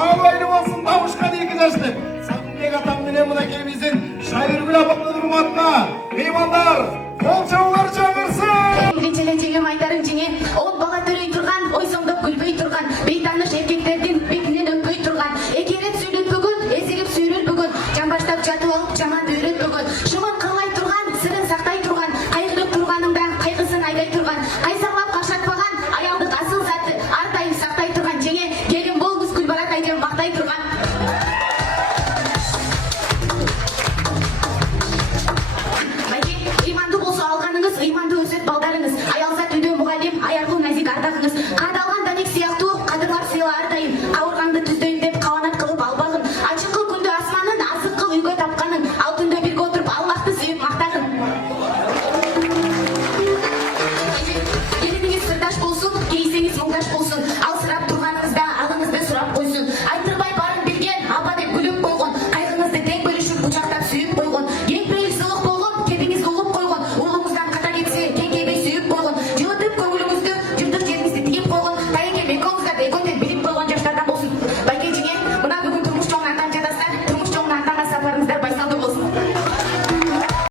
Абайлы болсын табышқан екі жашты. Сағынбек атам менен мынакей биздин Шайыргүл апамдын урматына меймандар, қол жаулар жаңырсын. Биринчи эле жеңем айтарым жеңе, ол бала төрөй турган, ой соңдоп күлбөй турган, бейтаныш эркек